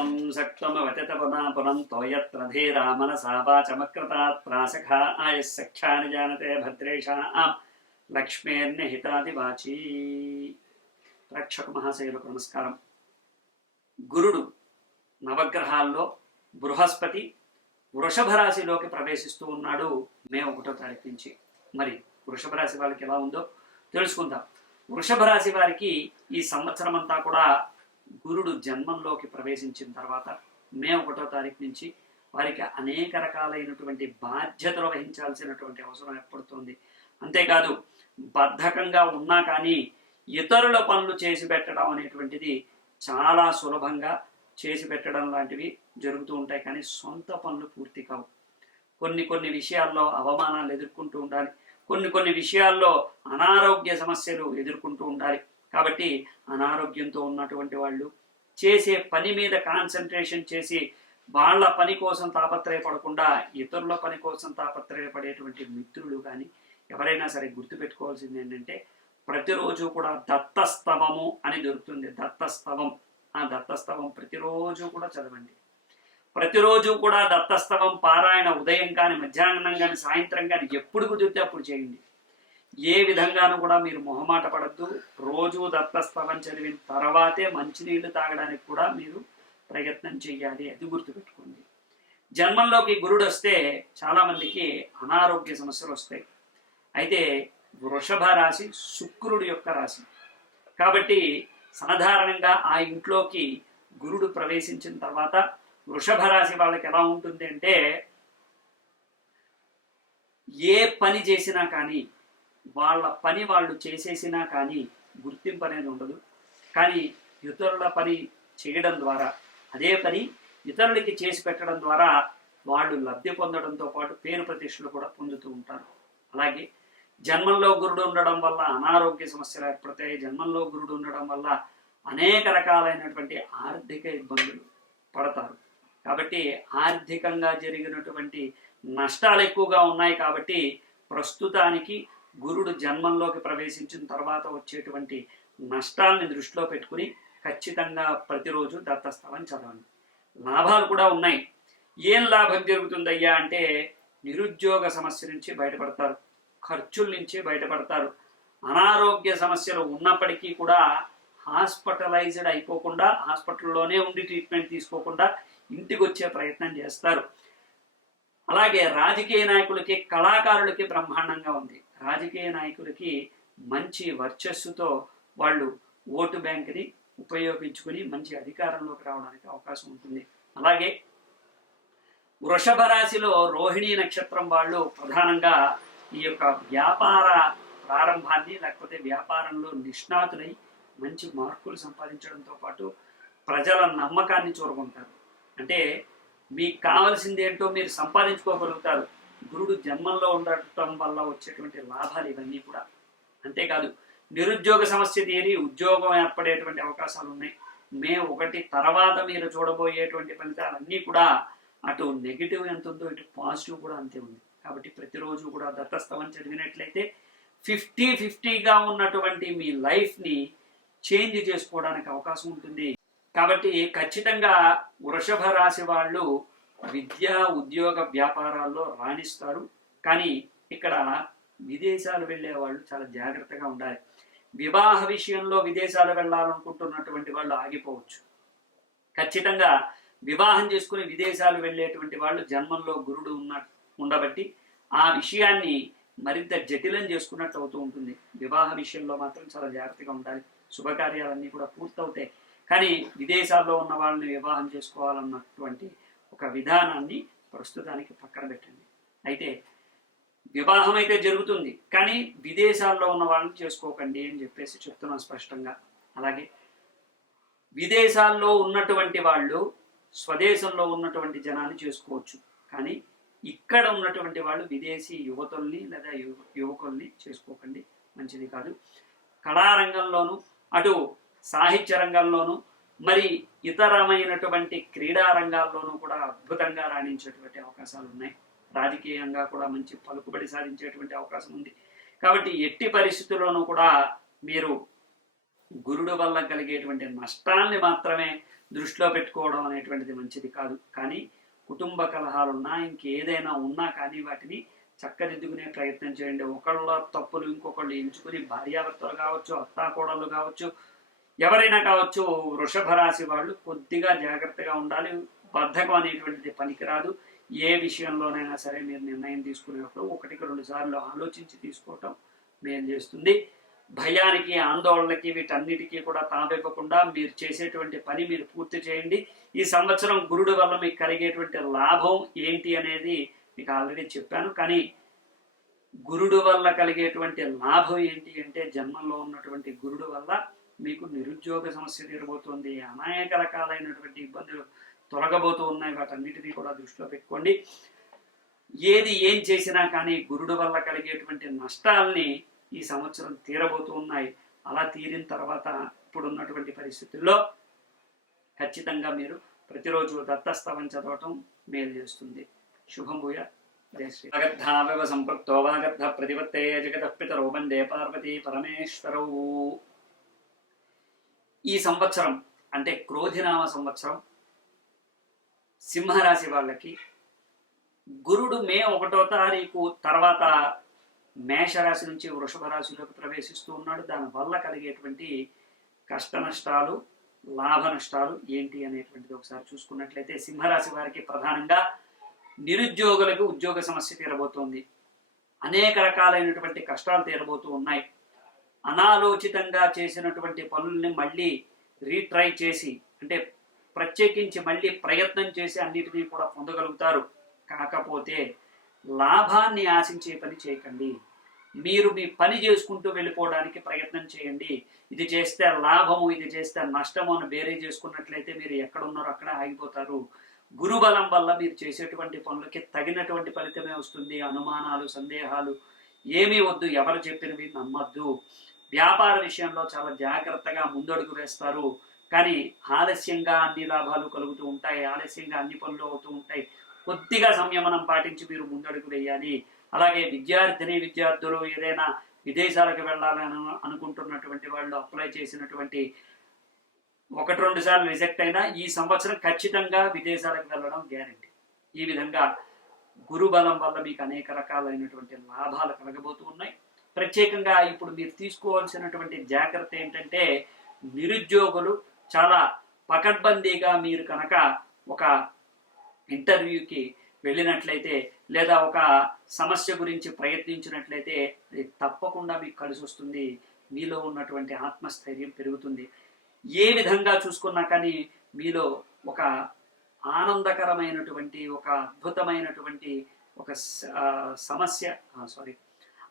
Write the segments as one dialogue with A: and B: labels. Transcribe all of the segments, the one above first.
A: ఓం సక్తమవచతపదా పునంతో యత్ర ధీరా మనసా వాచమక్రతాత్ ప్రాసఖా ఆయస్సఖ్యాని జానతే భద్రేషాం లక్ష్మేర్నిహితాదివాచీ. ప్రేక్షక మహాశయులకు నమస్కారం. గురుడు నవగ్రహాల్లో బృహస్పతి వృషభ రాశిలోకి ప్రవేశిస్తూ ఉన్నాడు మే ఒకటో తారీఖు నుంచి. మరి వృషభ రాశి వాళ్ళకి ఎలా ఉందో తెలుసుకుందాం. వృషభ రాశి వారికి ఈ సంవత్సరం అంతా కూడా గురుడు జన్మంలోకి ప్రవేశించిన తర్వాత మే ఒకటో తారీఖు నుంచి వారికి అనేక రకాలైనటువంటి బాధ్యతలు వహించాల్సినటువంటి అవసరం ఏర్పడుతుంది. అంతేకాదు బద్ధకంగా ఉన్నా కానీ ఇతరుల పనులు చేసి పెట్టడం అనేటువంటిది చాలా సులభంగా చేసి పెట్టడం లాంటివి జరుగుతూ ఉంటాయి కానీ సొంత పనులు పూర్తి కావు. కొన్ని కొన్ని విషయాల్లో అవమానాలు ఎదుర్కొంటూ ఉండాలి. కొన్ని కొన్ని విషయాల్లో అనారోగ్య సమస్యలు ఎదుర్కొంటూ ఉండాలి. కాబట్టి అనారోగ్యంతో ఉన్నటువంటి వాళ్ళు చేసే పని మీద కాన్సన్ట్రేషన్ చేసి వాళ్ళ పని కోసం తాపత్రయపడకుండా ఇతరుల పని కోసం తాపత్రయపడేటువంటి మిత్రులు కానీ ఎవరైనా సరే గుర్తుపెట్టుకోవాల్సింది ఏంటంటే ప్రతిరోజు కూడా దత్తస్తవము అని దొరుకుతుంది. దత్తస్తవం ఆ దత్తస్తవం ప్రతిరోజు కూడా చదవండి. ప్రతిరోజు కూడా దత్తస్తవం పారాయణ ఉదయం కానీ మధ్యాహ్నం కానీ సాయంత్రం కానీ ఎప్పుడు కుదిరితే అప్పుడు చేయండి. ఏ విధంగానూ కూడా మీరు మొహమాట పడద్దు. రోజు దత్తస్తవం చదివిన తర్వాతే మంచినీళ్ళు తాగడానికి కూడా మీరు ప్రయత్నం చేయాలి అది గుర్తుపెట్టుకోండి. జన్మంలోకి గురుడు వస్తే చాలామందికి అనారోగ్య సమస్యలు వస్తాయి. అయితే వృషభ రాశి శుక్రుడు యొక్క రాశి. కాబట్టి సాధారణంగా ఆ ఇంట్లోకి గురుడు ప్రవేశించిన తర్వాత వృషభ రాశి వాళ్ళకి ఎలా ఉంటుంది అంటే ఏ పని చేసినా కానీ వాళ్ళ పని వాళ్ళు చేసేసినా కానీ గుర్తింపు అనేది ఉండదు. కానీ ఇతరుల పని చేయడం ద్వారా అదే పని ఇతరులకి చేసి పెట్టడం ద్వారా వాళ్ళు లబ్ధి పొందడంతో పాటు పేరు ప్రతిష్టలు కూడా పొందుతూ ఉంటారు. అలాగే జన్మంలో గురుడు ఉండడం వల్ల అనారోగ్య సమస్యలు ఏర్పడతాయి. జన్మంలో గురుడు ఉండడం వల్ల అనేక రకాలైనటువంటి ఆర్థిక ఇబ్బందులు పడతారు. కాబట్టి ఆర్థికంగా జరిగినటువంటి నష్టాలు ఎక్కువగా ఉన్నాయి కాబట్టి ప్రస్తుతానికి గురుడు జన్మంలోకి ప్రవేశించిన తర్వాత వచ్చేటువంటి నష్టాలని దృష్టిలో పెట్టుకుని ఖచ్చితంగా ప్రతిరోజు దత్తస్థలం చదవండి. లాభాలు కూడా ఉన్నాయి. ఏం లాభం జరుగుతుందయ్యా అంటే నిరుద్యోగ సమస్య నుంచి బయటపడతారు. ఖర్చుల నుంచి బయటపడతారు. అనారోగ్య సమస్యలు ఉన్నప్పటికీ కూడా హాస్పిటలైజ్డ్ అయిపోకుండా హాస్పిటల్లోనే ఉండి ట్రీట్మెంట్ తీసుకోకుండా ఇంటికి వచ్చే ప్రయత్నం చేస్తారు. అలాగే రాజకీయ నాయకులకి కళాకారులకి బ్రహ్మాండంగా ఉంది. రాజకీయ నాయకులకి మంచి వర్చస్సుతో వాళ్ళు ఓటు బ్యాంక్ని ఉపయోగించుకుని మంచి అధికారంలోకి రావడానికి అవకాశం ఉంటుంది. అలాగే వృషభ రాశిలో రోహిణీ నక్షత్రం వాళ్ళు ప్రధానంగా ఈ యొక్క వ్యాపార ప్రారంభాన్ని లేకపోతే వ్యాపారంలో నిష్ణాతులై మంచి మార్కులు సంపాదించడంతో పాటు ప్రజల నమ్మకాన్ని చూరగొంటారు. అంటే మీకు కావాల్సింది ఏంటో మీరు సంపాదించుకోగలుగుతారు. గురుడు జన్మంలో ఉండటం వల్ల వచ్చేటువంటి లాభాలు ఇవన్నీ కూడా. అంతేకాదు నిరుద్యోగ సమస్య తీరి ఉద్యోగం ఏర్పడేటువంటి అవకాశాలు ఉన్నాయి. మే ఒకటి తర్వాత మీరు చూడబోయేటువంటి ఫలితాలన్నీ కూడా అటు నెగిటివ్ ఎంత ఉందో ఇటు పాజిటివ్ కూడా అంతే ఉంది. కాబట్టి ప్రతిరోజు కూడా దత్తస్తవం చదివినట్లయితే ఫిఫ్టీ ఫిఫ్టీగా ఉన్నటువంటి మీ లైఫ్ని చేంజ్ చేసుకోవడానికి అవకాశం ఉంటుంది. కాబట్టి ఖచ్చితంగా వృషభ రాశి వాళ్ళు విద్యా ఉద్యోగ వ్యాపారాల్లో రాణిస్తారు. కానీ ఇక్కడ విదేశాలు వెళ్ళే వాళ్ళు చాలా జాగ్రత్తగా ఉండాలి. వివాహ విషయంలో విదేశాలు వెళ్ళాలనుకుంటున్నటువంటి వాళ్ళు ఆగిపోవచ్చు. ఖచ్చితంగా వివాహం చేసుకుని విదేశాలు వెళ్ళేటువంటి వాళ్ళు జన్మంలో గురుడు ఉన్న ఉండబట్టి ఆ విషయాన్ని మరింత జటిలం చేసుకున్నట్టు అవుతూ ఉంటుంది. వివాహ విషయంలో మాత్రం చాలా జాగ్రత్తగా ఉండాలి. శుభకార్యాలన్నీ కూడా పూర్తవుతాయి. కానీ విదేశాల్లో ఉన్న వాళ్ళని వివాహం చేసుకోవాలన్నటువంటి ఒక విధానాన్ని ప్రస్తుతానికి పక్కన పెట్టండి. అయితే వివాహం అయితే జరుగుతుంది కానీ విదేశాల్లో ఉన్న వాళ్ళని చేసుకోకండి అని చెప్పేసి చెప్తున్నాను స్పష్టంగా. అలాగే విదేశాల్లో ఉన్నటువంటి వాళ్ళు స్వదేశంలో ఉన్నటువంటి జనాన్ని చేసుకోవచ్చు కానీ ఇక్కడ ఉన్నటువంటి వాళ్ళు విదేశీ యువతుల్ని లేదా యువకుల్ని చేసుకోకండి మంచిది కాదు. కళారంగంలోను అటు సాహిత్య రంగంలోను మరి ఇతరమైనటువంటి క్రీడా రంగాల్లోనూ కూడా అద్భుతంగా రాణించేటువంటి అవకాశాలు ఉన్నాయి. రాజకీయంగా కూడా మంచి పలుకుబడి సాధించేటువంటి అవకాశం ఉంది. కాబట్టి ఎట్టి పరిస్థితుల్లోనూ కూడా మీరు గురుడు వల్ల కలిగేటువంటి నష్టాన్ని మాత్రమే దృష్టిలో పెట్టుకోవడం అనేటువంటిది మంచిది కాదు. కానీ కుటుంబ కలహాలున్నా ఇంకేదైనా ఉన్నా కానీ వాటిని చక్కదిద్దుకునే ప్రయత్నం చేయండి. ఒకళ్ళ తప్పులు ఇంకొకళ్ళు ఎంచుకుని భార్యాభర్తలు కావచ్చు అత్తాకోడళ్ళు కావచ్చు ఎవరైనా కావచ్చు వృషభ రాశి వాళ్ళు కొద్దిగా జాగ్రత్తగా ఉండాలి. బద్ధకం అనేటువంటిది పనికిరాదు. ఏ విషయంలోనైనా సరే మీరు నిర్ణయం తీసుకునేటప్పుడు ఒకటికి రెండు సార్లు ఆలోచించి తీసుకోవటం మేలు చేస్తుంది. భయానికి ఆందోళనకి వీటన్నిటికీ కూడా తాబివ్వకుండా మీరు చేసేటువంటి పని మీరు పూర్తి చేయండి. ఈ సంవత్సరం గురుడు వల్ల మీకు కలిగేటువంటి లాభం ఏంటి అనేది మీకు ఆల్రెడీ చెప్పాను. కానీ గురుడు వల్ల కలిగేటువంటి లాభం ఏంటి అంటే జన్మంలో ఉన్నటువంటి గురుడు వల్ల మీకు నిరుద్యోగ సమస్య తీరబోతుంది అనేక రకాలైనటువంటి ఇబ్బందులు తొలగబోతూ ఉన్నాయి. వాటన్నిటినీ కూడా దృష్టిలో పెట్టుకోండి. ఏది ఏం చేసినా కానీ గురుడు వల్ల కలిగేటువంటి నష్టాల్ని ఈ సంవత్సరం తీరబోతూ ఉన్నాయి. అలా తీరిన తర్వాత ఇప్పుడున్నటువంటి పరిస్థితుల్లో ఖచ్చితంగా మీరు ప్రతిరోజు దత్తస్తవం చదవటం మేలు చేస్తుంది. శుభం భూయ. జయ సంపృక్తో వాగర్ధ ప్రతిపత్తే జగత పితరో వందే పార్వతీ పరమేశ్వరవు ఈ సంవత్సరం అంటే క్రోధినామ సంవత్సరం సింహరాశి వాళ్ళకి గురుడు మే ఒకటో తారీఖు తర్వాత మేషరాశి నుంచి వృషభ రాశిలోకి ప్రవేశిస్తూ ఉన్నాడు. దాని వల్ల కలిగేటువంటి కష్ట నష్టాలు లాభ నష్టాలు ఏంటి అనేటువంటిది ఒకసారి చూసుకున్నట్లయితే సింహరాశి వారికి ప్రధానంగా నిరుద్యోగులకు ఉద్యోగ సమస్య తీరబోతోంది. అనేక రకాలైనటువంటి కష్టాలు తీరబోతూ ఉన్నాయి. అనాలోచితంగా చేసినటువంటి పనుల్ని మళ్ళీ రీట్రై చేసి అంటే ప్రత్యేకించి మళ్ళీ ప్రయత్నం చేసి అన్నిటినీ కూడా పొందగలుగుతారు. కాకపోతే లాభాన్ని ఆశించే పని చేయకండి. మీరు మీ పని చేసుకుంటూ వెళ్ళిపోవడానికి ప్రయత్నం చేయండి. ఇది చేస్తే లాభము ఇది చేస్తే నష్టము అని వేరే చేసుకున్నట్లయితే మీరు ఎక్కడున్నారో అక్కడ ఆగిపోతారు. గురుబలం వల్ల మీరు చేసేటువంటి పనులకి తగినటువంటి ఫలితమే వస్తుంది. అనుమానాలు సందేహాలు ఏమీ వద్దు ఎవరు చెప్పినవి నమ్మద్దు. వ్యాపార విషయంలో చాలా జాగ్రత్తగా ముందడుగు వేస్తారు. కానీ ఆలస్యంగా అన్ని లాభాలు కలుగుతూ ఉంటాయి ఆలస్యంగా అన్ని పనులు అవుతూ ఉంటాయి. కొద్దిగా సంయమనం పాటించి మీరు ముందడుగు వేయాలి. అలాగే విద్యార్థిని విద్యార్థులు ఏదైనా విదేశాలకు వెళ్ళాలని అనుకుంటున్నటువంటి వాళ్ళు అప్లై చేసినటువంటి ఒకటి రెండు సార్లు రిజెక్ట్ అయినా ఈ సంవత్సరం ఖచ్చితంగా విదేశాలకు వెళ్ళడం గ్యారంటీ ఈ విధంగా గురుబలం వల్ల మీకు అనేక రకాలైనటువంటి లాభాలు కలగబోతూ ఉన్నాయి. ప్రత్యేకంగా ఇప్పుడు మీరు తీసుకోవాల్సినటువంటి జాగ్రత్త ఏంటంటే నిరుద్యోగులు చాలా పకడ్బందీగా మీరు కనుక ఒక ఇంటర్వ్యూకి వెళ్ళినట్లయితే లేదా ఒక సమస్య గురించి ప్రయత్నించినట్లయితే అది తప్పకుండా మీకు కలిసి వస్తుంది. మీలో ఉన్నటువంటి ఆత్మస్థైర్యం పెరుగుతుంది. ఏ విధంగా చూసుకున్నా కానీ మీలో ఒక ఆనందకరమైనటువంటి ఒక అద్భుతమైనటువంటి ఒక సమస్య సారీ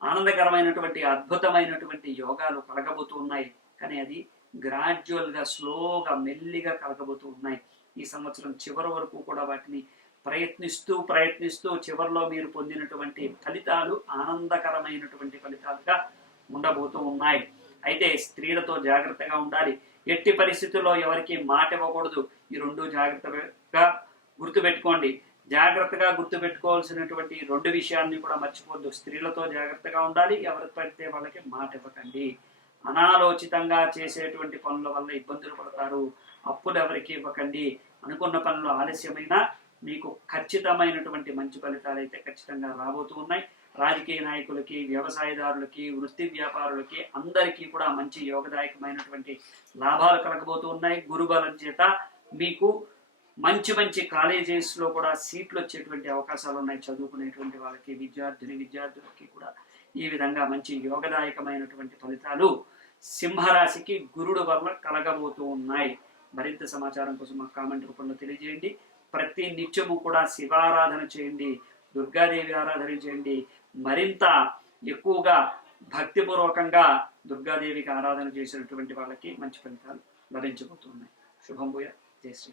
A: ఆనందకరమైనటువంటి అద్భుతమైనటువంటి యోగాలు కలగబోతూ ఉన్నాయి. కానీ అది గ్రాడ్యువల్గా స్లోగా మెల్లిగా కలగబోతూ ఉన్నాయి. ఈ సంవత్సరం చివరి వరకు కూడా వాటిని ప్రయత్నిస్తూ ప్రయత్నిస్తూ చివరిలో మీరు పొందినటువంటి ఫలితాలు ఆనందకరమైనటువంటి ఫలితాలుగా ఉండబోతూ ఉన్నాయి. అయితే స్త్రీలతో జాగ్రత్తగా ఉండాలి. ఎట్టి పరిస్థితుల్లో ఎవరికి మాట ఇవ్వకూడదు ఈ రెండు జాగ్రత్తగా గుర్తుపెట్టుకోండి. జాగ్రత్తగా గుర్తుపెట్టుకోవాల్సినటువంటి రెండు విషయాన్ని కూడా మర్చిపోద్దు స్త్రీలతో జాగ్రత్తగా ఉండాలి ఎవరికి పడితే వాళ్ళకి మాట ఇవ్వకండి. అనాలోచితంగా చేసేటువంటి పనుల వల్ల ఇబ్బందులు పడతారు. అప్పులు ఎవరికి ఇవ్వకండి. అనుకున్న పనులు ఆలస్యమైన మీకు ఖచ్చితమైనటువంటి మంచి ఫలితాలు అయితే ఖచ్చితంగా రాబోతూ ఉన్నాయి. రాజకీయ నాయకులకి వ్యవసాయదారులకి వృత్తి వ్యాపారులకి అందరికీ కూడా మంచి యోగదాయకమైనటువంటి లాభాలు కలగబోతూ ఉన్నాయి. గురుబలం చేత మీకు మంచి మంచి కాలేజెస్లో కూడా సీట్లు వచ్చేటువంటి అవకాశాలు ఉన్నాయి చదువుకునేటువంటి వాళ్ళకి విద్యార్థిని విద్యార్థులకి కూడా ఈ విధంగా మంచి యోగదాయకమైనటువంటి ఫలితాలు సింహరాశికి గురుడు వల్ల కలగబోతూ ఉన్నాయి. మరింత సమాచారం కోసం మాకు కామెంట్ రూపంలో తెలియజేయండి. ప్రతి నిత్యము కూడా శివారాధన చేయండి దుర్గాదేవి ఆరాధన చేయండి. మరింత ఎక్కువగా భక్తిపూర్వకంగా దుర్గాదేవికి ఆరాధన చేసినటువంటి వాళ్ళకి మంచి ఫలితాలు లభించబోతున్నాయి శుభం భూయ. this